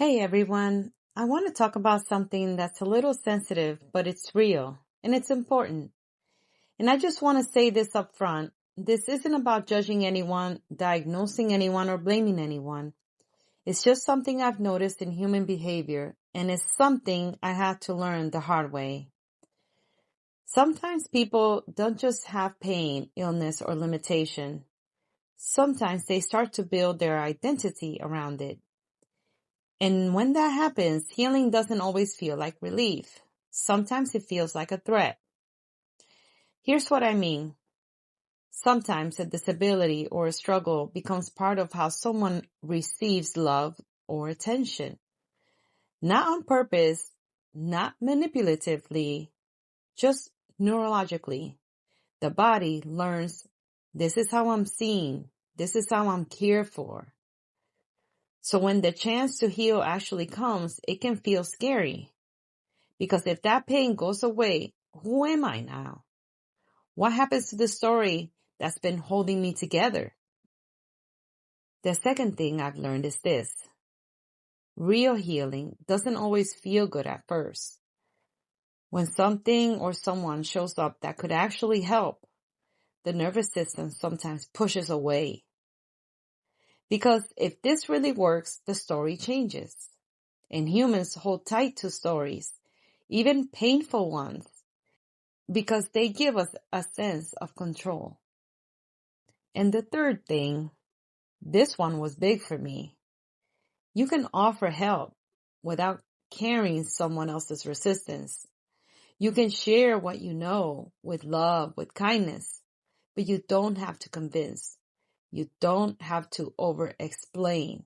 Hey everyone, I want to talk about something that's a little sensitive, but it's real and it's important. And I just want to say this up front. This isn't about judging anyone, diagnosing anyone, or blaming anyone. It's just something I've noticed in human behavior, and it's something I had to learn the hard way. Sometimes people don't just have pain, illness, or limitation. Sometimes they start to build their identity around it. And when that happens, healing doesn't always feel like relief. Sometimes it feels like a threat. Here's what I mean. Sometimes a disability or a struggle becomes part of how someone receives love or attention. Not on purpose, not manipulatively, just neurologically. The body learns, this is how I'm seen. This is how I'm cared for. So when the chance to heal actually comes, it can feel scary. Because if that pain goes away, who am I now? What happens to the story that's been holding me together? The second thing I've learned is this. Real healing doesn't always feel good at first. When something or someone shows up that could actually help, the nervous system sometimes pushes away. Because if this really works, the story changes. And humans hold tight to stories, even painful ones, because they give us a sense of control. And the third thing, this one was big for me. You can offer help without carrying someone else's resistance. You can share what you know with love, with kindness, but you don't have to convince. You don't have to over-explain.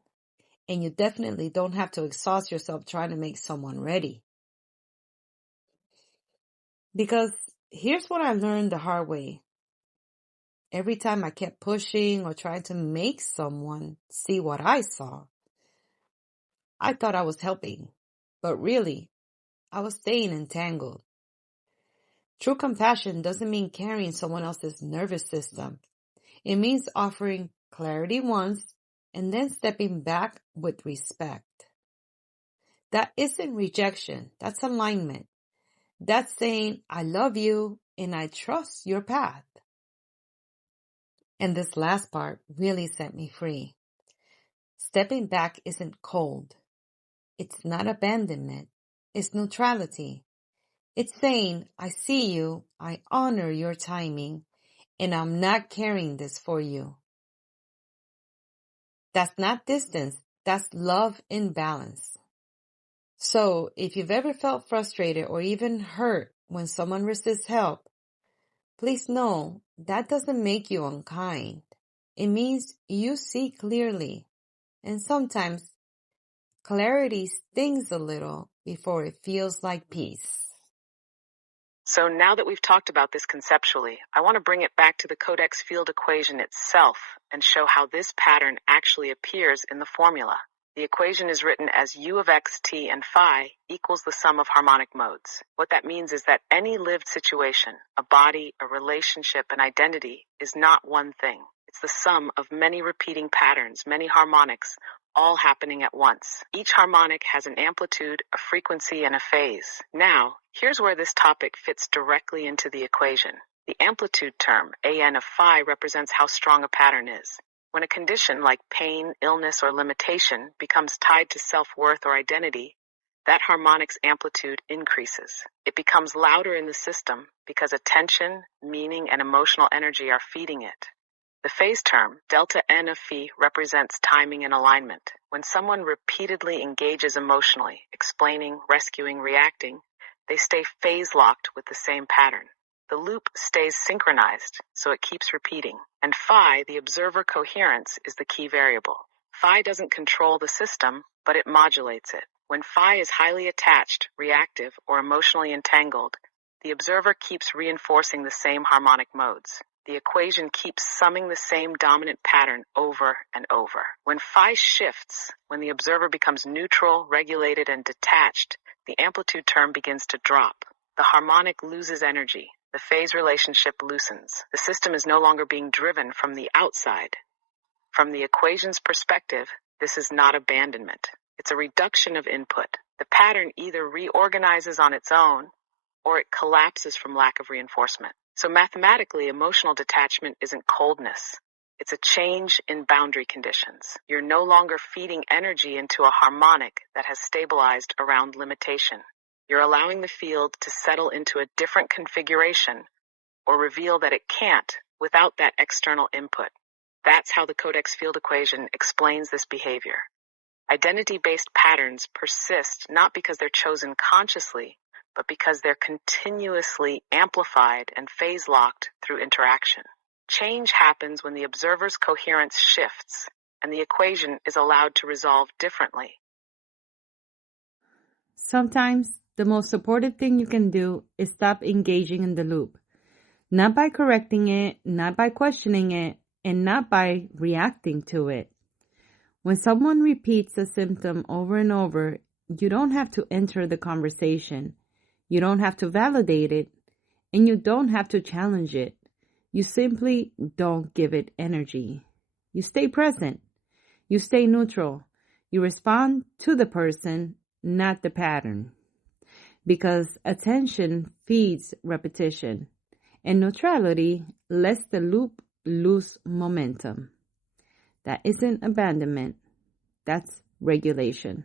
And you definitely don't have to exhaust yourself trying to make someone ready. Because here's what I learned the hard way. Every time I kept pushing or trying to make someone see what I saw, I thought I was helping, but really, I was staying entangled. True compassion doesn't mean carrying someone else's nervous system. It means offering clarity once and then stepping back with respect. That isn't rejection. That's alignment. That's saying, I love you and I trust your path. And this last part really set me free. Stepping back isn't cold. It's not abandonment. It's neutrality. It's saying, I see you, I honor your timing, and I'm not carrying this for you. That's not distance. That's love in balance. So if you've ever felt frustrated or even hurt when someone resists help, please know that doesn't make you unkind. It means you see clearly. And sometimes clarity stings a little before it feels like peace. So now that we've talked about this conceptually, I want to bring it back to the codex field equation itself and show how this pattern actually appears in the formula. The equation is written as u of x, t, and phi equals the sum of harmonic modes. What that means is that any lived situation, a body, a relationship, an identity, is not one thing. It's the sum of many repeating patterns, many harmonics, all happening at once. Each harmonic has an amplitude, a frequency, and a phase. Now, here's where this topic fits directly into the equation. The amplitude term, an of phi, represents how strong a pattern is. When a condition like pain, illness, or limitation becomes tied to self-worth or identity, that harmonic's amplitude increases. It becomes louder in the system because attention, meaning, and emotional energy are feeding it. The phase term, delta n of phi, represents timing and alignment. When someone repeatedly engages emotionally, explaining, rescuing, reacting, they stay phase-locked with the same pattern. The loop stays synchronized, so it keeps repeating. And phi, the observer coherence, is the key variable. Phi doesn't control the system, but it modulates it. When phi is highly attached, reactive, or emotionally entangled, the observer keeps reinforcing the same harmonic modes. The equation keeps summing the same dominant pattern over and over. When phi shifts, when the observer becomes neutral, regulated, and detached, the amplitude term begins to drop. The harmonic loses energy. The phase relationship loosens. The system is no longer being driven from the outside. From the equation's perspective, this is not abandonment. It's a reduction of input. The pattern either reorganizes on its own or it collapses from lack of reinforcement. So mathematically, emotional detachment isn't coldness. It's a change in boundary conditions. You're no longer feeding energy into a harmonic that has stabilized around limitation. You're allowing the field to settle into a different configuration or reveal that it can't without that external input. That's how the Codex field equation explains this behavior. Identity-based patterns persist not because they're chosen consciously, but because they're continuously amplified and phase-locked through interaction. Change happens when the observer's coherence shifts, and the equation is allowed to resolve differently. Sometimes the most supportive thing you can do is stop engaging in the loop. Not by correcting it, not by questioning it, and not by reacting to it. When someone repeats a symptom over and over, you don't have to enter the conversation. You don't have to validate it, and you don't have to challenge it. You simply don't give it energy. You stay present. You stay neutral. You respond to the person, not the pattern. Because attention feeds repetition, and neutrality lets the loop lose momentum. That isn't abandonment. That's regulation.